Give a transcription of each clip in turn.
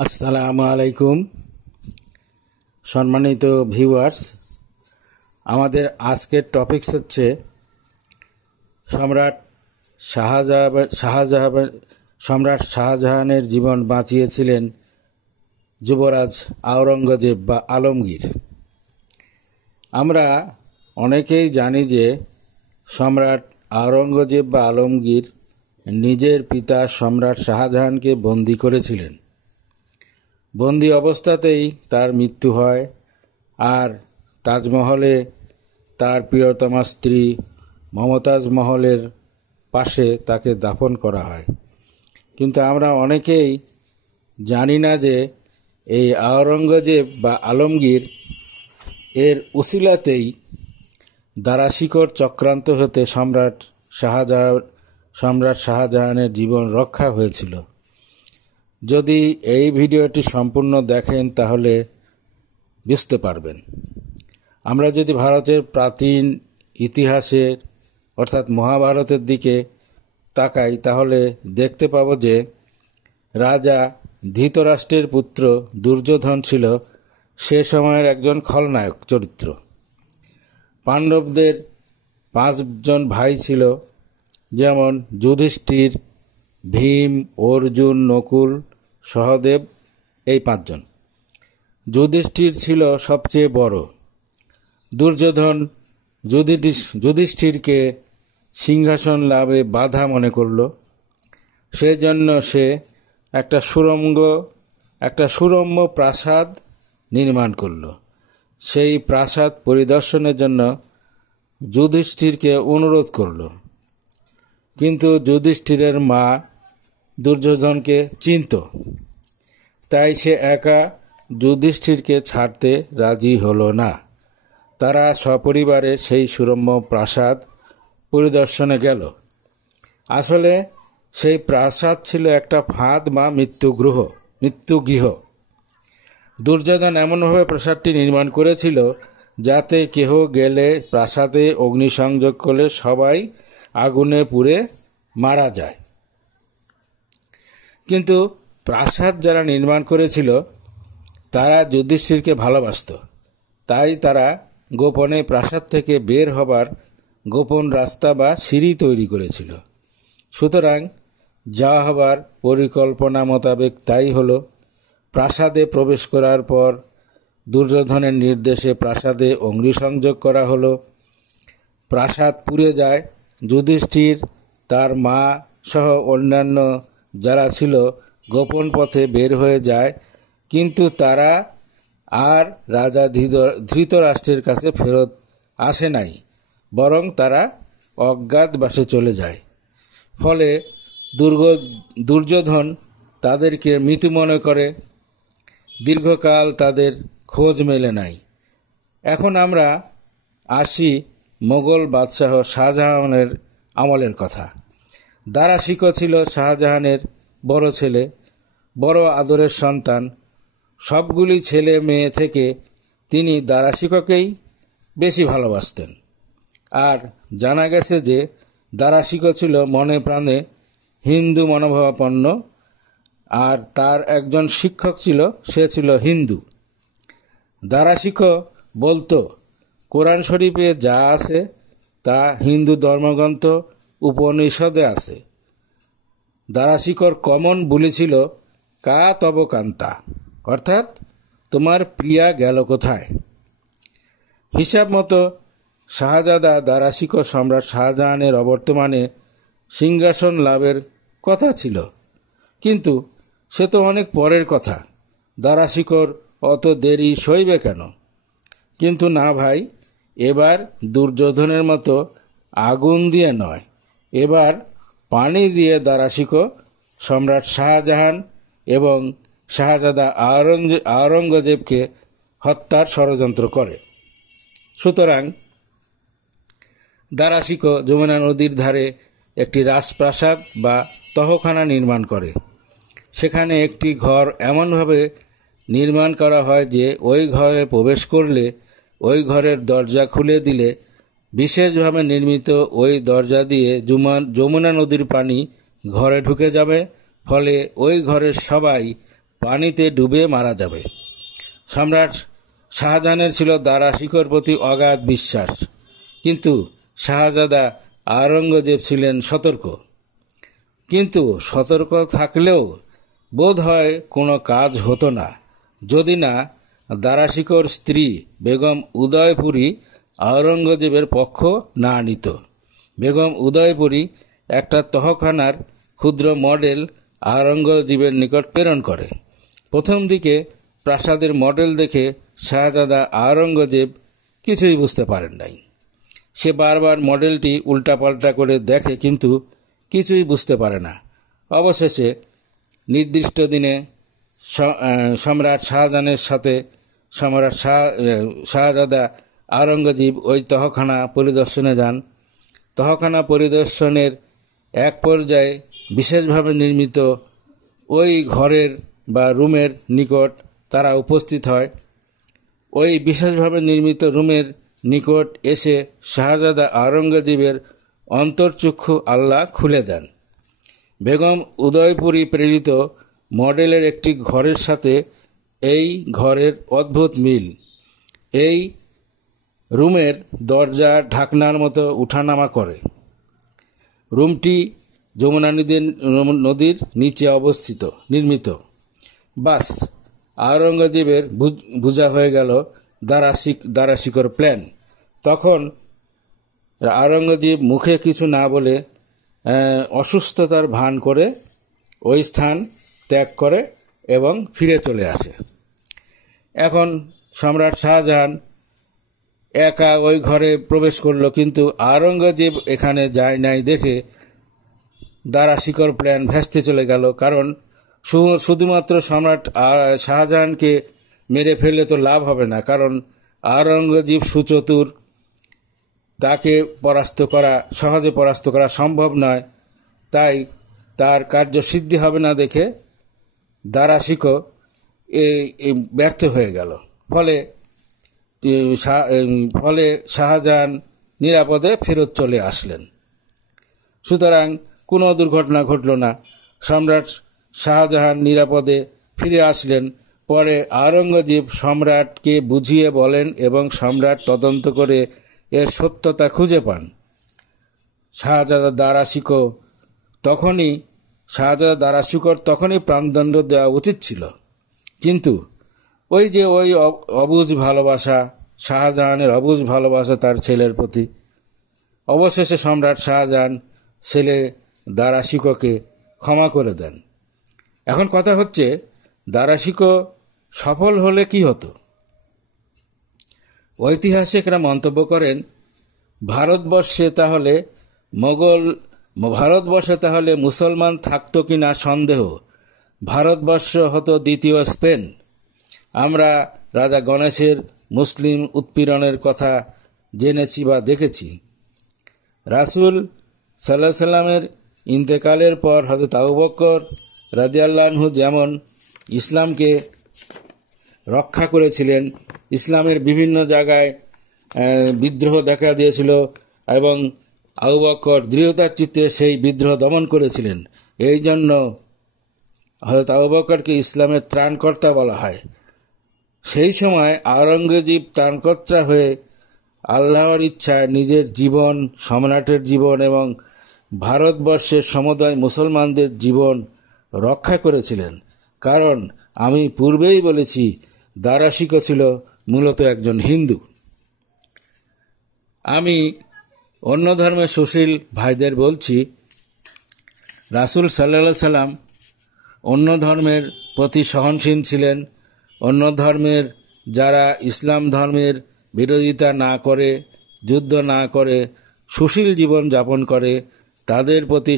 আসসালামু আলাইকুম সম্মানিত ভিউয়ার্স। আমাদের আজকের টপিকস হচ্ছে সম্রাট শাহজাহানের জীবন বাঁচিয়েছিলেন যুবরাজ আওরঙ্গজেব বা আলমগীর। আমরা অনেকেই জানি যে সম্রাট আওরঙ্গজেব বা আলমগীর নিজের পিতা সম্রাট শাহজাহানকে বন্দী করেছিলেন। বন্দি অবস্থাতেই তার মৃত্যু হয়, আর তাজমহলে তার প্রিয়তমা স্ত্রী মমতাজ মহলের পাশে তাকে দাফন করা হয়। কিন্তু আমরা অনেকেই জানি না যে এই আওরঙ্গজেব বা আলমগীর এর উসিলাতেই দারাশিকোর চক্রান্ত হতে সম্রাট শাহজাহানের জীবন রক্ষা হয়েছিল। যদি এই ভিডিওটি সম্পূর্ণ দেখেন তাহলে বুঝতে পারবেন। আমরা যদি ভারতের প্রাচীন ইতিহাসের অর্থাৎ মহাভারতের দিকে তাকাই তাহলে দেখতে পাব যে রাজা ধৃতরাষ্ট্রের পুত্র দুর্যোধন ছিল সে সময়ের একজন খলনায়ক চরিত্র। পাণ্ডবদের 5 জন ভাই ছিল, যেমন যুধিষ্ঠির, ভীম, অর্জুন, নকুল, সহদেব, এই 5 জন। যুধিষ্ঠির ছিল সবচেয়ে বড়। দুর্যোধন যুধিষ্ঠিরকে সিংহাসন লাভে বাধা মনে করল। সেজন্য সে একটা সুরম্য প্রাসাদ নির্মাণ করল। সেই প্রাসাদ পরিদর্শনের জন্য যুধিষ্ঠিরকে অনুরোধ করল, কিন্তু যুধিষ্ঠিরের মা দুর্যোধনকে চিনত, তাই সে একা যুধিষ্ঠিরকে ছাড়তে রাজি হলো না। তারা সপরিবারে সেই সুরম্য প্রাসাদ পরিদর্শনে গেল। আসলে সেই প্রাসাদ ছিল একটা ফাঁদ বা মৃত্যুগৃহ। দুর্যোধন এমনভাবে প্রাসাদটি নির্মাণ করেছিল যাতে কেহ গেলে প্রাসাদে অগ্নিসংযোগ করলে সবাই আগুনে পুড়ে মারা যায়। কিন্তু প্রাসাদ যারা নির্মাণ করেছিল তারা যুধিষ্ঠিরকে ভালোবাসত, তাই তারা গোপনে প্রাসাদ থেকে বের হবার গোপন রাস্তা বা সিঁড়ি তৈরি করেছিল। সুতরাং যা হবার পরিকল্পনা মোতাবেক তাই হলো। প্রাসাদে প্রবেশ করার পর দুর্যোধনের নির্দেশে প্রাসাদে অগ্নিসংযোগ করা হলো। প্রাসাদ পুড়ে যায়। যুধিষ্ঠির, তার মা সহ অন্যান্য যারা ছিল গোপন পথে বের হয়ে যায়, কিন্তু তারা আর রাজা ধৃতরাষ্ট্রের কাছে ফেরত আসে নাই, বরং তারা অজ্ঞাতবাসে চলে যায়। ফলে দুর্যোধন তাদেরকে মৃত মনে করে। দীর্ঘকাল তাদের খোঁজ মেলে নাই। এখন আমরা আসি মোগল বাদশাহ শাহজাহানের আমলের কথা। দারাশিকো ছিল শাহজাহানের বড় ছেলে, বড় আদরের সন্তান। সবগুলি ছেলে মেয়ে থেকে তিনি দারাশিকোকেই বেশি ভালোবাসতেন। আর জানা গেছে যে দারাশিকো ছিল মনে প্রাণে হিন্দু মনোভাবাপন্ন, আর তার একজন শিক্ষক ছিল, সে ছিল হিন্দু। দারাশিকো বলতো, কোরআন শরীফে যা আছে তা হিন্দু ধর্মগ্রন্থ উপনিষদে আছে। দারাশিকোর কমন বুলি ছিল কা তব কান্তা, অর্থাৎ তোমার প্রিয়া গেল কোথায়। হিসাব মতো শাহজাদা দারাশিকো সম্রাট শাহজাহানের অবর্তমানে সিংহাসন লাভের কথা ছিল, কিন্তু সে তো অনেক পরের কথা। দারাশিকোর অত দেরি সইবে কেন? কিন্তু না ভাই, এবার দুর্যোধনের মতো আগুন দিয়ে নয়, এবার পানি দিয়ে দারাশিকো সম্রাট শাহজাহান এবং শাহজাদা আওরঙ্গজেবকে হত্যার ষড়যন্ত্র করে। সুতরাং দারাশিকো যমুনা নদীর ধারে একটি রাজপ্রাসাদ বা তহখানা নির্মাণ করে। সেখানে একটি ঘর এমনভাবে নির্মাণ করা হয় যে ওই ঘরে প্রবেশ করলে ওই ঘরের দরজা খুলে দিলে বিশেষভাবে নির্মিত ওই দরজা দিয়ে যমুনা নদীর পানি ঘরে ঢুকে যাবে। ফলে ওই ঘরের সবাই পানিতে ডুবে মারা যাবে। সম্রাট শাহজাহানের ছিল দারা-শিকোর প্রতি অগাধ বিশ্বাস, কিন্তু শাহজাদা আওরঙ্গজেব ছিলেন সতর্ক। কিন্তু সতর্ক থাকলেও বোধ হয় কোনো কাজ হতো না, যদি না দারা-শিকোর স্ত্রী বেগম উদয়পুরী আওরঙ্গজেবের পক্ষ না নিত। বেগম উদয়পুরী একটা তহখানার ক্ষুদ্র মডেল আওরঙ্গজেবের নিকট প্রেরণ করে। প্রথম দিকে প্রাসাদের মডেল দেখে শাহজাদা আওরঙ্গজেব কিছুই বুঝতে পারেন নাই। সে বারবার মডেলটি উল্টাপাল্টা করে দেখে, কিন্তু কিছুই বুঝতে পারে না। অবশেষে নির্দিষ্ট দিনে সম্রাট শাহজাহানের সাথে শাহজাদা আওরঙ্গজেব ওই তহখানা পরিদর্শনে যান। তহখানা পরিদর্শনের এক পর্যায়ে বিশেষভাবে নির্মিত ওই ঘরের বা রুমের নিকট তারা উপস্থিত হয়। ওই বিশেষভাবে নির্মিত রুমের নিকট এসে শাহজাদা আওরঙ্গজেবের অন্তর্চক্ষু আল্লাহ খুলে দেন। বেগম উদয়পুরী প্রেরিত মডেলের একটি ঘরের সাথে এই ঘরের অদ্ভুত মিল। এই রুমের দরজা ঢাকনার মতো উঠানামা করে। রুমটি যমুনা নদীর নিচে নির্মিত। বাস, আওরঙ্গজেবের বোঝা হয়ে গেল দারা-শিকোর প্ল্যান। তখন আওরঙ্গজেব মুখে কিছু না বলে অসুস্থতার ভান করে ওই স্থান ত্যাগ করে এবং ফিরে চলে আসে। এখন সম্রাট শাহজাহান একা ওই ঘরে প্রবেশ করল, কিন্তু আওরঙ্গজেব এখানে যায় নাই দেখে দারা-শিকোর প্ল্যান ভেস্তে চলে গেল। কারণ শুধুমাত্র সম্রাট শাহজাহানকে মেরে ফেললে তো লাভ হবে না, কারণ আওরঙ্গজেব সুচতুর, তাকে সহজে পরাস্ত করা সম্ভব নয়। তাই তার কার্যসিদ্ধি হবে না দেখে দারা-শিকো ব্যর্থ হয়ে গেল। ফলে শাহজাহান নিরাপদে ফেরত চলে আসলেন। সুতরাং কোনো দুর্ঘটনা ঘটল না। সম্রাট শাহজাহান নিরাপদে ফিরে আসলেন। পরে আওরঙ্গজেব সম্রাটকে বুঝিয়ে বলেন এবং সম্রাট তদন্ত করে এর সত্যতা খুঁজে পান। শাহজাদা দারা-শিকোর তখনই প্রাণদণ্ড দেওয়া উচিত ছিল, কিন্তু ওই অবুঝ ভালোবাসা, শাহজাহানের অবুঝ ভালোবাসা তার ছেলের প্রতি। অবশেষে সম্রাট শাহজাহান ছেলে দারা-শিকোকে ক্ষমা করে দেন। এখন কথা হচ্ছে, দারা-শিকো সফল হলে কি হতো? ঐতিহাসিকরা মন্তব্য করেন, ভারতবর্ষে তাহলে মুসলমান থাকতো কিনা সন্দেহ। ভারতবর্ষ হতো দ্বিতীয় স্পেন। আমরা রাজা গণেশের মুসলিম উৎপীড়নের কথা জেনেছি বা দেখেছি। রাসূল সাল্লাল্লাহু আলাইহি সাল্লামের ইন্তেকালের পর হযরত আবু বকর রাদিয়াল্লাহু আনহু যেমন ইসলামকে রক্ষা করেছিলেন, ইসলামের বিভিন্ন জায়গায় বিদ্রোহ দেখা দিয়েছিল এবং আবু বকর দৃঢ়তার চিত্তে সেই বিদ্রোহ দমন করেছিলেন। এই জন্য হযরত আবু বকরকে ইসলামের ত্রাণকর্তা বলা হয়। সেই সময় আওরঙ্গজেব ত্রাণকর্তা হয়ে আল্লাহর ইচ্ছায় নিজের জীবন, সম্রাটের জীবন এবং ভারতবর্ষের সমুদয় মুসলমানদের জীবন রক্ষা করেছিলেন। কারণ আমি পূর্বেই বলেছি, দারা-শিকো ছিল মূলত একজন হিন্দু। আমি অন্য ধর্মের সুশীল ভাইদের বলছি, রাসূল সাল্লাল্লাহু আলাইহি সাল্লাম অন্য ধর্মের প্রতি সহনশীল ছিলেন। অন্য ধর্মের যারা ইসলাম ধর্মের বিরোধিতা না করে, যুদ্ধ না করে, সুশীল জীবন যাপন করে, তাদের প্রতি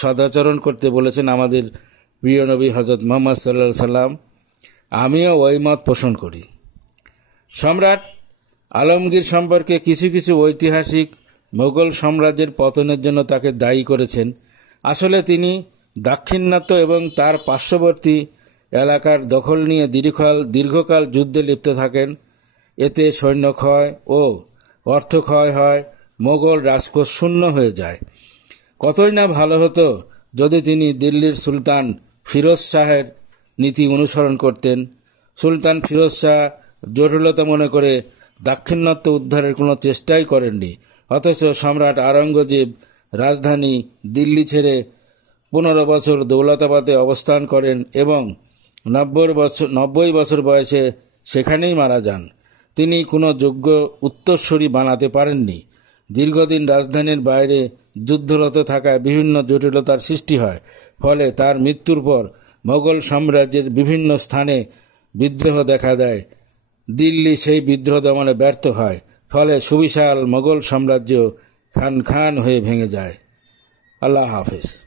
সদাচরণ করতে বলেছেন আমাদের প্রিয় নবী হযরত মুহাম্মদ সাল্লাল্লাহু আলাইহি সাল্লাম। আমিও ওই মত পোষণ করি। সম্রাট আলমগীর সম্পর্কে কিছু কিছু ঐতিহাসিক মোগল সাম্রাজ্যের পতনের জন্য তাকে দায়ী করেছেন। আসলে তিনি দাক্ষিণাত্য এবং তার পার্শ্ববর্তী এলাকার দখল নিয়ে দীর্ঘকাল যুদ্ধে লিপ্ত থাকেন। এতে সৈন্যক্ষয় ও অর্থক্ষয় হয়, মোগল রাজকোষ শূন্য হয়ে যায়। কতই না ভালো হতো যদি তিনি দিল্লির সুলতান ফিরোজ শাহের নীতি অনুসরণ করতেন। সুলতান ফিরোজ শাহ জটিলতা মনে করে দাক্ষিণাত্য উদ্ধারের কোনো চেষ্টাই করেননি। অথচ সম্রাট আওরঙ্গজেব রাজধানী দিল্লি ছেড়ে 15 বছর দৌলতাবাদে অবস্থান করেন এবং 90 বছর বয়সে সেখানেই মারা যান। তিনি কোনো যোগ্য উত্তরসূরি বানাতে পারেননি। দীর্ঘদিন রাজধানীর বাইরে যুদ্ধরত থাকায় বিভিন্ন জটিলতার সৃষ্টি হয়। ফলে তার মৃত্যুর পর মোগল সাম্রাজ্যের বিভিন্ন স্থানে বিদ্রোহ দেখা দেয়। দিল্লি সেই বিদ্রোহ দমনে ব্যর্থ হয়। ফলে সুবিশাল মোগল সাম্রাজ্য খান খান হয়ে ভেঙে যায়। আল্লাহ হাফেজ।